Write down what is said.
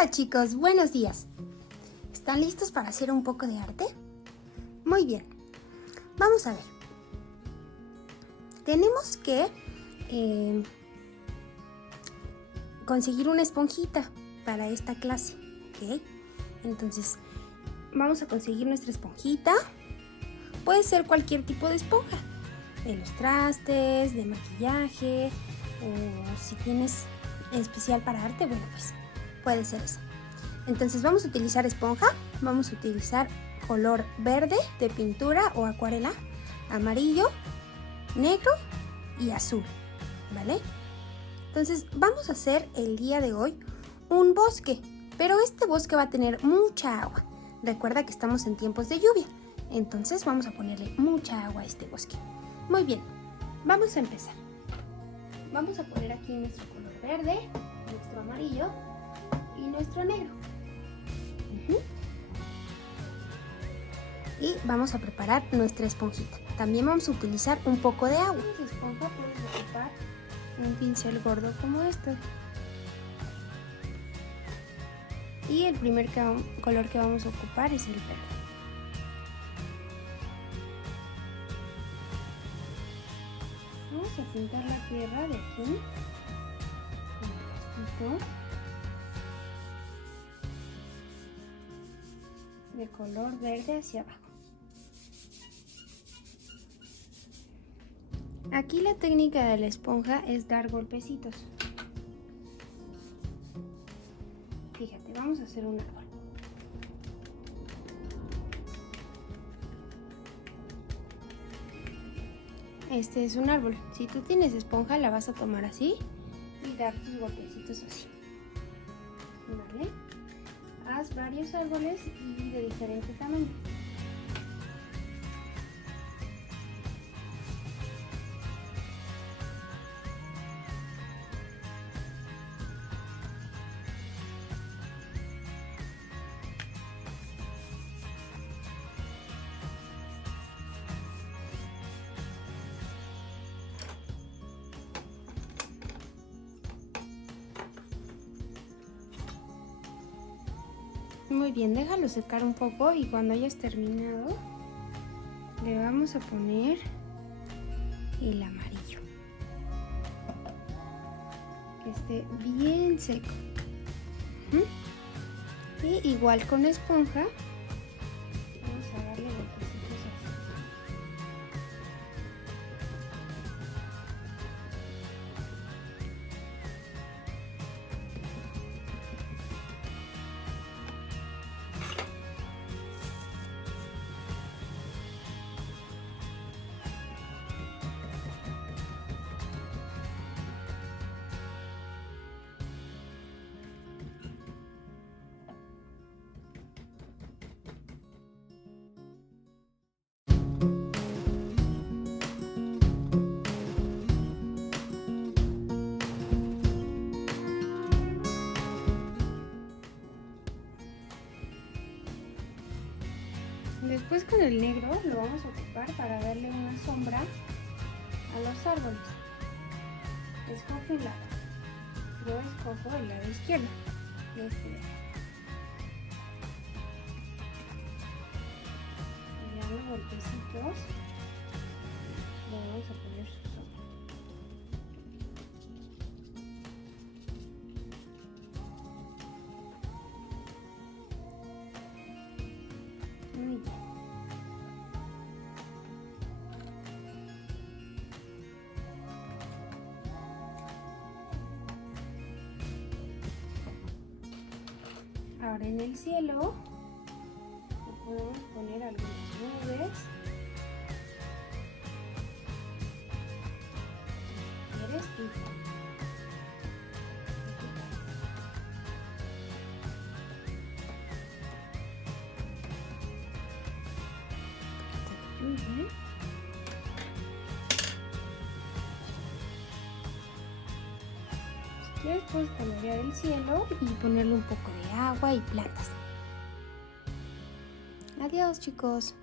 Hola chicos, buenos días. ¿Están listos para hacer un poco de arte? Muy bien, vamos a ver. Tenemos que conseguir una esponjita para esta clase, ¿ok? Entonces, vamos a conseguir nuestra esponjita. Puede ser cualquier tipo de esponja, de los trastes, de maquillaje, o si tienes especial para arte, bueno, pues puede ser esa. Entonces vamos a utilizar esponja, vamos a utilizar color verde de pintura o acuarela, amarillo, negro y azul, ¿vale? Entonces vamos a hacer el día de hoy un bosque, pero este bosque va a tener mucha agua. Recuerda que estamos en tiempos de lluvia, entonces vamos a ponerle mucha agua a este bosque. Muy bien, vamos a empezar. Vamos a poner aquí nuestro color verde, nuestro amarillo y nuestro negro. Y vamos a preparar nuestra esponjita. También vamos a utilizar un poco de agua. En la esponja puedes ocupar un pincel gordo como este. Y el primer color que vamos a ocupar es el verde. Vamos a pintar la tierra de aquí con el pastito de color verde hacia abajo. Aquí la técnica de la esponja es dar golpecitos. Fíjate, vamos a hacer un árbol. Este es un árbol. Si tú tienes esponja, la vas a tomar así y dar tus golpecitos así. ¿Vale? Haz varios árboles y de diferente tamaño. Muy bien, déjalo secar un poco y cuando hayas terminado le vamos a poner el amarillo, que esté bien seco. Y igual con esponja vamos a darle golpecitos así. Después con el negro lo vamos a ocupar para darle una sombra a los árboles. Escoge un lado. Yo escojo el lado izquierdo. Este de acá. Y dando golpecitos le vamos a poner su sombra. Muy bien. Ahora en el cielo le podemos poner algunas nubes. ¿Quieres pintar? Muy bien. Si quieres puedes colorear el cielo y ponerle un poco de agua y plantas. Adiós chicos.